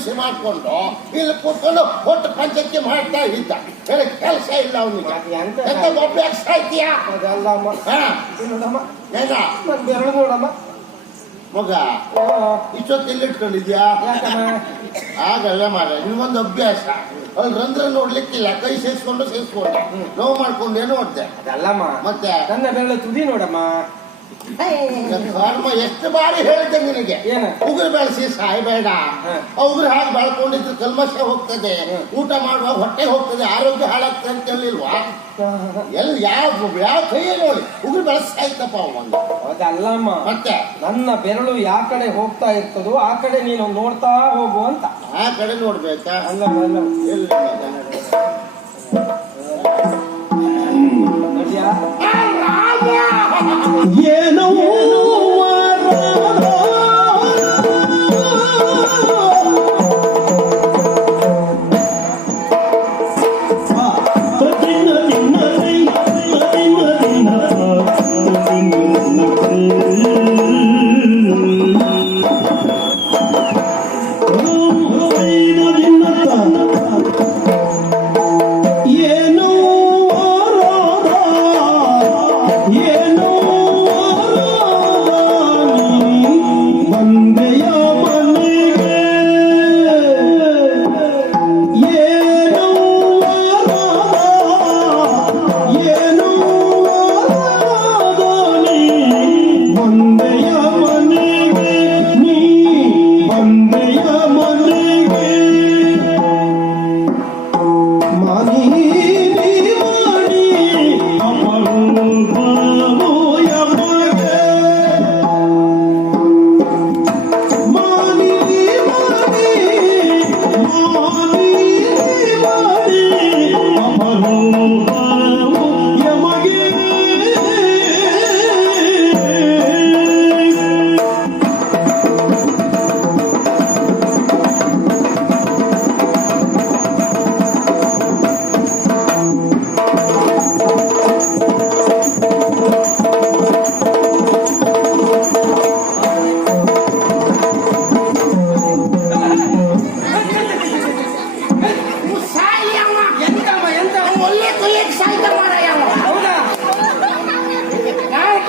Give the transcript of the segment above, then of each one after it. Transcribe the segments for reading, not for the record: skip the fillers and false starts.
ಬಿಸಿ ಮಾಡ್ಕೊಂಡು ಇಲ್ಲಿ ಕೂತ್ಕೊಂಡು ಒಟ್ಟು ಪಂಚಾಯತಿ ಮಾಡ್ತಾ ಇದ್ದ. ಬೇರೆ ಕೆಲಸ ಇಲ್ಲ ಅವನಿಗೆ. ಎಂತ ಅಭ್ಯಾಸ ಆಯ್ತೀಯಾ? ಬೆರಳು ನೋಡಮ್ಮ ಮಗ, ಇಷ್ಟೊತ್ತು ಎಲ್ಲಿಟ್ಕೊಂಡಿದ್ಯಾ? ಆಗಲ್ಲ ಮಾರ, ನಿಮ್ಗೊಂದು ಅಭ್ಯಾಸ. ಅಲ್ಲಿ ರಂಧ್ರ ನೋಡ್ಲಿಕ್ಕಿಲ್ಲ, ಕೈ ಸೇರಿಸ್ಕೊಂಡು ನೋವು ಮಾಡ್ಕೊಂಡೇ ನೋಡ್ದೆ. ಅದಲ್ಲಮ್ಮ, ಮತ್ತೆ ನನ್ನ ಬೆರಳು ತುದಿ ನೋಡಮ್ಮ. ಕರ್ಮ ಎಷ್ಟು ಬಾರಿ ಹೇಳಿದ್ದೆ ನಿನಗೆ, ಉಗುರು ಬೆಳೆಸಿ ಸಾಯ್ಬೇಡ. ಉಗುರು ಹಾಗೆ ಬೆಳ್ಕೊಂಡಿದ್ರೆ ಕಲ್ಮಶ ಹೋಗ್ತದೆ, ಊಟ ಮಾಡುವಾಗ ಹೊಟ್ಟೆ ಹೋಗ್ತದೆ, ಆರೋಗ್ಯ ಹಾಳಾಗ್ತದೆ ಅಂತ ಹೇಳಿಲ್ವಾ? ಎಲ್ಲಿ ಯಾವ ಕೈಯೇ ನೋಡಿ ಉಗುರು ಬೆಳೆಸಾಯ್ತಪ್ಪ ಅವನು. ಅದಲ್ಲಮ್ಮ, ಮತ್ತೆ ನನ್ನ ಬೆರಳು ಯಾವ ಕಡೆ ಹೋಗ್ತಾ ಇರ್ತದೋ ಆ ಕಡೆ ನೀನು ನೋಡ್ತಾ ಹೋಗು ಅಂತ. ಆ ಕಡೆ ನೋಡ್ಬೇಕಾ? ಅಲ್ಲ ಏನೋ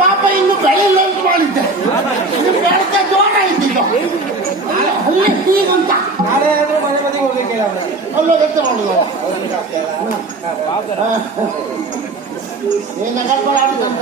ಪಾಪ ಇನ್ನು ಬೆಳೆಲ್ಲ ಮಾಡಿದ್ದೆ, ಬೆಳಕ ಜೋರ ಇದ್ದಿದ್ದು ಅಲ್ಲೇ ಹೀಗಂತ ನಾಳೆ ಆದ್ರೂ ಮನೆ ಮನೆಗೆ ಹೋಗ್ಲಿಕ್ಕೆ ಅಲ್ಲೋಗಂತ ಮಾಡುದು. ಏನ್ ನಗರ್ಗಳು ಆಡಿದಂತ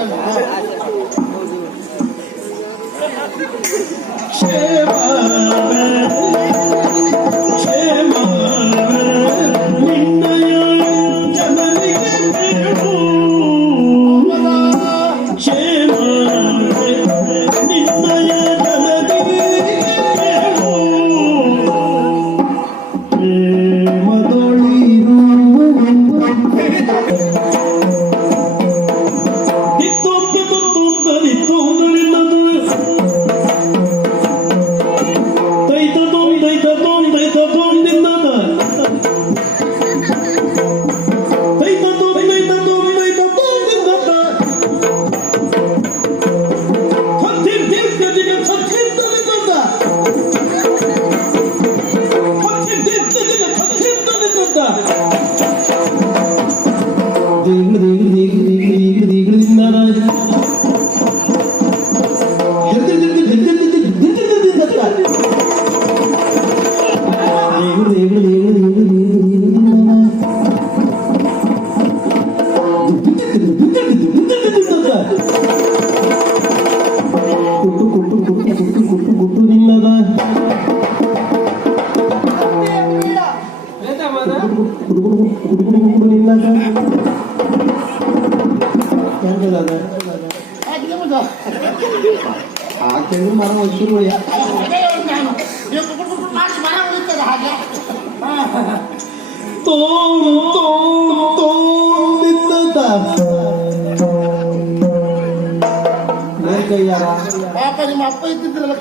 ಪಾಪ ನಿಮ್ಮ ಅಪ್ಪ ಇದ್ದಿದ್ರಲ್ಲ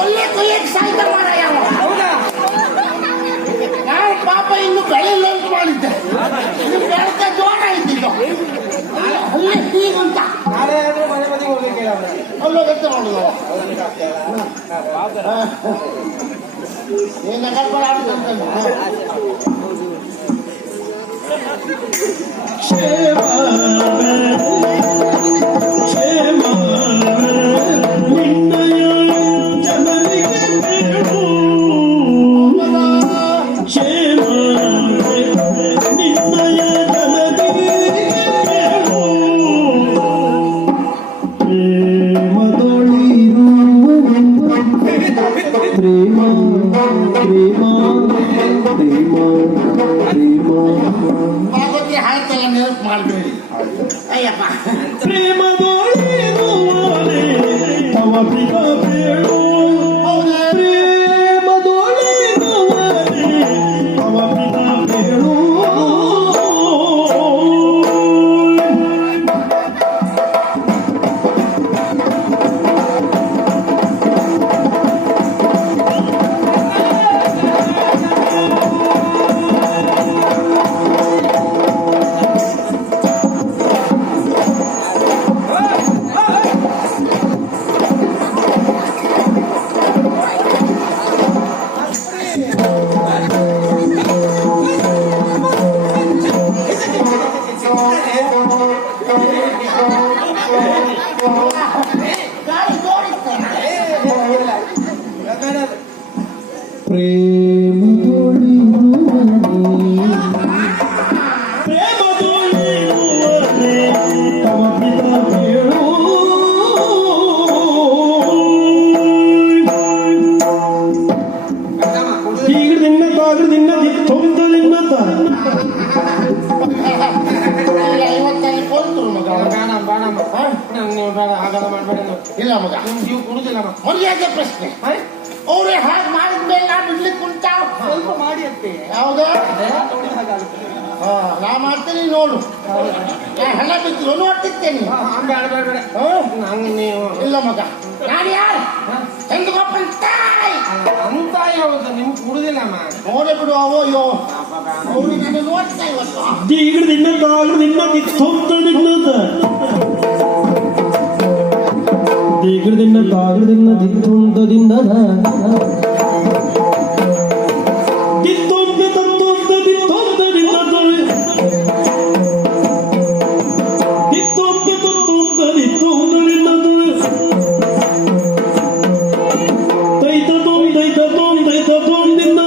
ಒಳ್ಳೆ ಕೊಯ್ಯಕ್ಕೆ ಸಾಯ್ತ ಮಾರ ಯಾವ. ನಾನು ಪಾಪ ಇನ್ನು ಬೆಳೆಲ್ಲ ಮಾಡಿದ್ದೆ, ಬೆಳಕ ಜೋರ ಇದ್ದಿದ್ದು ಅಲ್ಲೇ ಹೀಗಂತ ನಾಳೆ ಆದ್ರೂ ಮನೆ ಮನೆಗೆ ಹೋಗ್ಲಿಕ್ಕೆ ಅಲ್ಲೋಗತ್ತೆ ಮಾಡುದು ನೀನ್ ನಗರ್ಬಾರ ಕ್ಷೇಮ ಕ್ಷೇಮ ನಿನ್ನಯ ಜನರಿಗೆ ಬೇಡು ಕ್ಷೇಮ ನಿನ್ನಯ ಜನರಿಗೆ ಬೇಡು ಪ್ರೇಮ ಪ್ರೇಮ ಪ್ರೇಮ ಪ್ರೇಮ ಭಾಗವತಿ ಹಾಡ್ತಲ್ಲ ನೆನಪು ಮಾಡಬೇಡಿ ಅಯ್ಯಪ್ಪ ಪ್ರೇಮದೊಳಿರುವನೆ ತವ ಪ್ರಿಯ ಬೇಡು ಪ್ರೇಮದೊಳಿರುವನೆ ತವ ಪ್ರಿಯ ಬೇಡು ಇಲ್ಲ ಮಗ ನೀವು ಕುಡುದಿಲ್ಲ ಮರ್ಯಾದೆ ಪ್ರಶ್ನೆ ಅವ್ರೆ ಹಾಗೆ ಮಾಡಿದ್ಮೇಲೆ ನಾ ಬಿಡ್ಲಿಕ್ಕೆ ಕುಂತಾವ ಸ್ವಲ್ಪ ಮಾಡಿ ಅತ್ತೆ ಯಾವ್ದು ನಾ ಮಾಡ್ತೀನಿ ನೋಡು ಹಣ ಬಿದ್ದು ನೋಡ್ತಿರ್ತೇನೆ ಬೇಡ ಬೇಡ ಬೇಡ ನಂಗೆ ನೀವು ಇಲ್ಲ ಮಗ ನಾನು ಯಾರು ಚಂದ್ರಗೋಪನ್ ತಾಯಿ ಅಂತ ಯಾವ್ದು ನಿಮ್ಗೆ ಕುಡುದಿಲ್ಲ ನೋಡೇ ಬಿಡು ಅವೋ ಅಯ್ಯೋ ಅವ್ರು ನನ್ನ ನೋಡ್ತಾ ಇವತ್ತು ದಿಗ್ರದಿನ್ನ ತಾಗ್ರದಿನ್ನ ದಿತ್ತೊಂದದಿಂದ ದಿತ್ತೊಂದ ತತ್ತೊಂದ ದಿತ್ತೊಂದದಿಂದ ದಿತ್ತೊಂದ ತತ್ತೊಂದ ದಿತ್ತೊಂದರಿಂದ ದೈತ ತೊಂದಿಂದ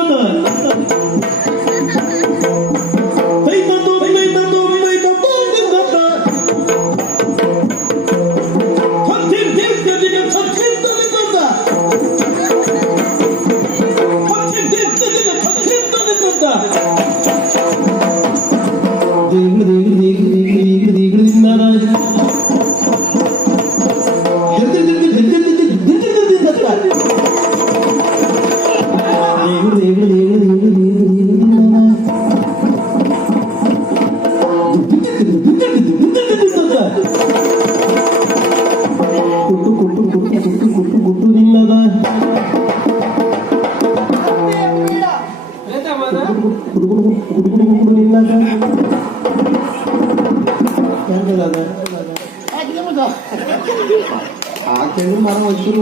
ಮರ ಒಂಚೂರು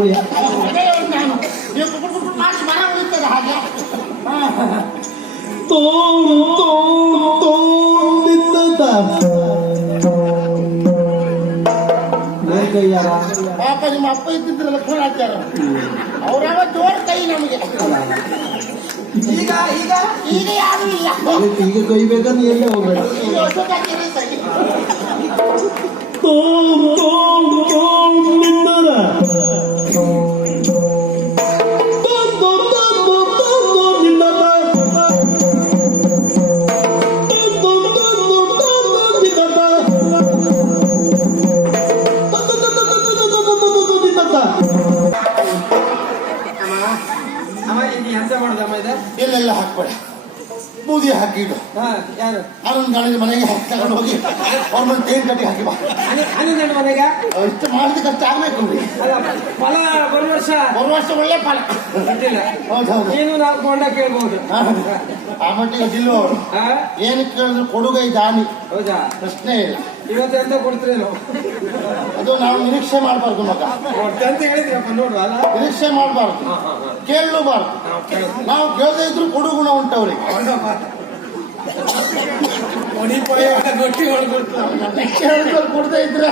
ಮರ ಉಳಿತದೆ ಹಾಗೆ ಪಾಪ ನಿಮ್ಮ ಅಪ್ಪ ಇದ್ದಿದ್ರೆ ಲಕ್ಷ್ಮಣಾಚಾರ್ಯ ಅವ್ರಾಗ ಜೋರ್ ಕೈ ನಮಗೆ ಈಗ ಈಗ ಈಗ ಯಾರು ಇಲ್ಲ ಈಗ ಕೊಯ್ಬೇಕಂದ್ರೆ ಎಲ್ಲೇ ಹೋಗ್ಬೇಡ ಎಲ್ಲೆಲ್ಲ ಹಾಕ್ಬೇಡ ಬೂದಿ ಹಾಕಿಡು ಯಾರು ಅದೊಂದು ಗಾಳಿ ಮನೆಗೆ ತಗೊಂಡು ಹೋಗಿ ಅವ್ರ ಮನೆ ತೇನ್ ಕಟ್ಟಿ ಹಾಕಿ ಬಾ ಮನೆಗೆ ಇಷ್ಟು ಮಾಡಿದ ಕಷ್ಟ ಆಗ್ಬೇಕು ಫಲ ಬರುವರ್ಷ ಒಳ್ಳೆ ಫಲ ಹೌದೌದು ನೀನು ನಾವು ಕೊಂಡ ಕೇಳ್ಬಹುದು ಆ ಮಟ್ಟಿಗೆ ದಿಲ್ವ ಅವರು ಏನು ಕೇಳಿದ್ರು ಕೊಡುಗೈ ದಾನಿ ಹೌದಾ ಪ್ರಶ್ನೆ ಇಲ್ಲ ಇವತ್ತೆಂತ ಕೊಡ್ತೀರೇನೋ ಅದು ನಾವು ನಿರೀಕ್ಷೆ ಮಾಡಬಾರ್ದು ಮಗ, ಕೊಡ್ತೆ ಅಂತ ಹೇಳಿದ್ರಪ್ಪ ನೋಡುವ ಅಲ್ಲ. ನಿರೀಕ್ಷೆ ಮಾಡಬಾರ್ದು, ಕೇಳಲೂಬಾರ್ದು. ನಾವು ಕೇಳದೇ ಇದ್ರು ಕೊಡು ಗುಣ ಉಂಟವ್ರಿಗೆ. ಗೊತ್ತಿ ಕೊಡದೇ ಇದ್ರೆ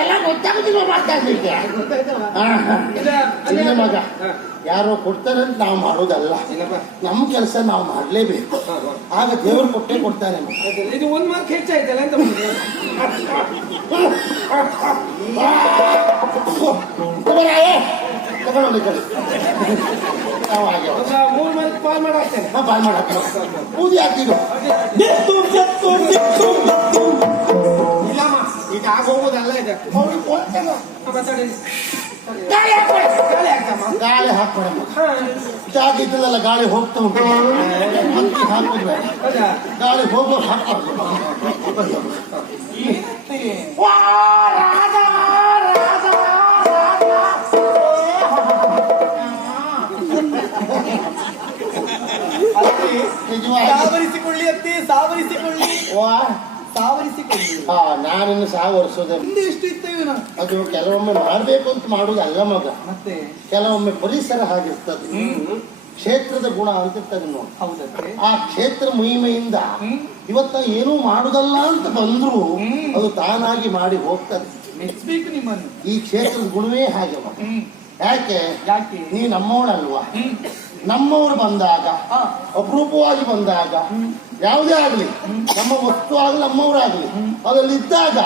ಎಲ್ಲ ಗೊತ್ತಾಗುದಿಲ್ಲ ಮಾತಾಡ್ಲಿಕ್ಕೆ. ಇಲ್ಲ ಮಗ, ಯಾರೋ ಕೊಡ್ತಾರೆ ಅಂತ ನಾವು ಮಾಡೋದಲ್ಲ, ನಮ್ಮ ಕೆಲಸ ನಾವು ಮಾಡ್ಲೇಬೇಕು. ಆಗ ದೇವರು ಕೊಟ್ಟೇ ಕೊಡ್ತಾನೆ. ಇದು ಒಂದ್ ಮಾರ್ಕ್ ಹೆಚ್ಚಾಯ್ತಲ್ಲ ಅಂತ ತಗೊಂಡು ಕಡೆ ನಾವು ಹಾಗೆ 3 ಮಾರ್ಕ್ ಪಾಲ್ ಮಾಡಾಕ್ತೇನೆ. ಬಾಳ್ ಮಾಡಕ್ಕೆ ಪೂಜೆ ಹಾಕಿದ್ದು ಇಲ್ಲಮ್ಮ, ಈಗ ಆಗ ಹೋಗೋದಲ್ಲ ಇದು. ಅವ್ರಿಗೆ ಕೊಡ್ತೇನೆ. ಗಾಳಿ ಹಾಕ್ಬೇಡಮ್ಮ, ಜಾಗಿದ್ದಲ್ಲ ಗಾಳಿ ಹೋಗ್ತಾ ಉಂಟು. ಮಂಕಿ ಹಾಕಿದ್ರೆ ಗಾಳಿ ಹೋಗೋ ಹಾಕ್ಬಾರ್ದು. ನಿಜವಾಗಿ ಸಾವರಿಸಿಕೊಳ್ಳಿ ಅತ್ತಿ, ಸಾವರಿಸಿಕೊಳ್ಳಿ, ಸಾವರಿಸಿಕೊಳ್ಳಿ. ನಾನಿನ್ನು ಸಾವರಿಸೋದೆ ಹಿಂದೆ ಎಷ್ಟು ಇರ್ತೇವೆ ಅದು ಕೆಲವೊಮ್ಮೆ ಮಾಡ್ಬೇಕು ಅಂತ ಮಾಡುವುದಲ್ಲ ಮಗ. ಮತ್ತೆ ಕೆಲವೊಮ್ಮೆ ಪರಿಸರ ಹಾಗಿರ್ತದೆ, ಕ್ಷೇತ್ರದ ಗುಣ ಅಂತಿರ್ತದೆ ನೋಡಿ. ಹೌದತ್ತೆ. ಆ ಕ್ಷೇತ್ರ ಮಹಿಮೆಯಿಂದ ಇವತ್ತ ಏನೂ ಮಾಡುದಲ್ಲ ಅಂತ ಬಂದ್ರು ಅದು ತಾನಾಗಿ ಮಾಡಿ ಹೋಗ್ತದೆ. ಮೆಚ್ಚಬೇಕು ನಿಮ್ಮನ್ನು. ಈ ಕ್ಷೇತ್ರದ ಗುಣವೇ ಹಾಗೆ ಮಗ. ಯಾಕೆ? ಯಾಕೆ? ನೀ ನಮ್ಮವನಲ್ವಾ? ನಮ್ಮವರು ಬಂದಾಗ, ಅಪರೂಪವಾಗಿ ಬಂದಾಗ, ಯಾವುದೇ ಆಗ್ಲಿ, ನಮ್ಮ ವಸ್ತು ಆಗ್ಲಿ ನಮ್ಮವರಾಗ್ಲಿ, ಅದ್ರಲ್ಲಿ ಇದ್ದಾಗ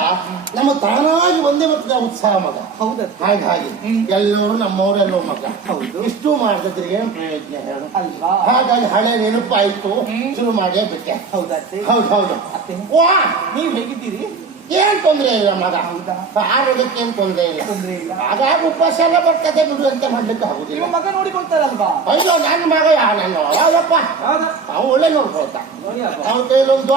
ನಮ್ಮ ತಾನಾಗಿ ಒಂದೇ ಮತ್ತೆ ಉತ್ಸಾಹ ಮಗ. ಹೌದತ್ತೆ. ಹಾಗೆ ಎಲ್ಲರೂ ನಮ್ಮವರೆಲ್ಲೋ ಮಗ. ಹೌದು. ಇಷ್ಟು ಮಾಡಿದ್ರೆ ಏನ್ ಪ್ರಯೋಜನ ಹೇಳು? ಅಲ್ವಾ? ಹಾಗಾಗಿ ಹಳೆ ನೆನಪಾಯ್ತು, ಶುರು ಮಾಡೇ ಬಿಟ್ಟೆ. ಹೌದತ್ತೆ. ಹೌದು. ಅತ್ತೆ, ವಾ, ನೀವ್ ಹೇಗಿದ್ದೀರಿ? ಏನ್ ತೊಂದ್ರೆ ಇಲ್ಲ ಮಗ. ಹೌದಾ? ಆರೋಗ್ಯಕ್ಕೆ ಏನ್ ತೊಂದ್ರೆ ಇಲ್ಲ. ತೊಂದ್ರೆ ಇಲ್ಲ. ಹಾಗಾಗಿ ಉಪವಾಸ ಎಲ್ಲ ಬರ್ತದೆ ಬಿಡು ಅಂತ ಮಾಡ್ಲಿಕ್ಕೆ ಆಗುದಿಲ್ಲ. ನಿಮ್ಮ ಮಗ ನೋಡಿಕೊಳ್ತಾರಲ್ವಾ? ಅಯ್ಯೋ ನನ್ನ ಮಗ ನನ್ನ ಅವಪ್ಪ ಹೌದಾ? ಅವ್ನು ಒಳ್ಳೆ ನೋಡ್ಕೊಳ್ತಾ. ನೋಡಿಯಪ್ಪ. ಅವನ ಕೈಲೊಂದು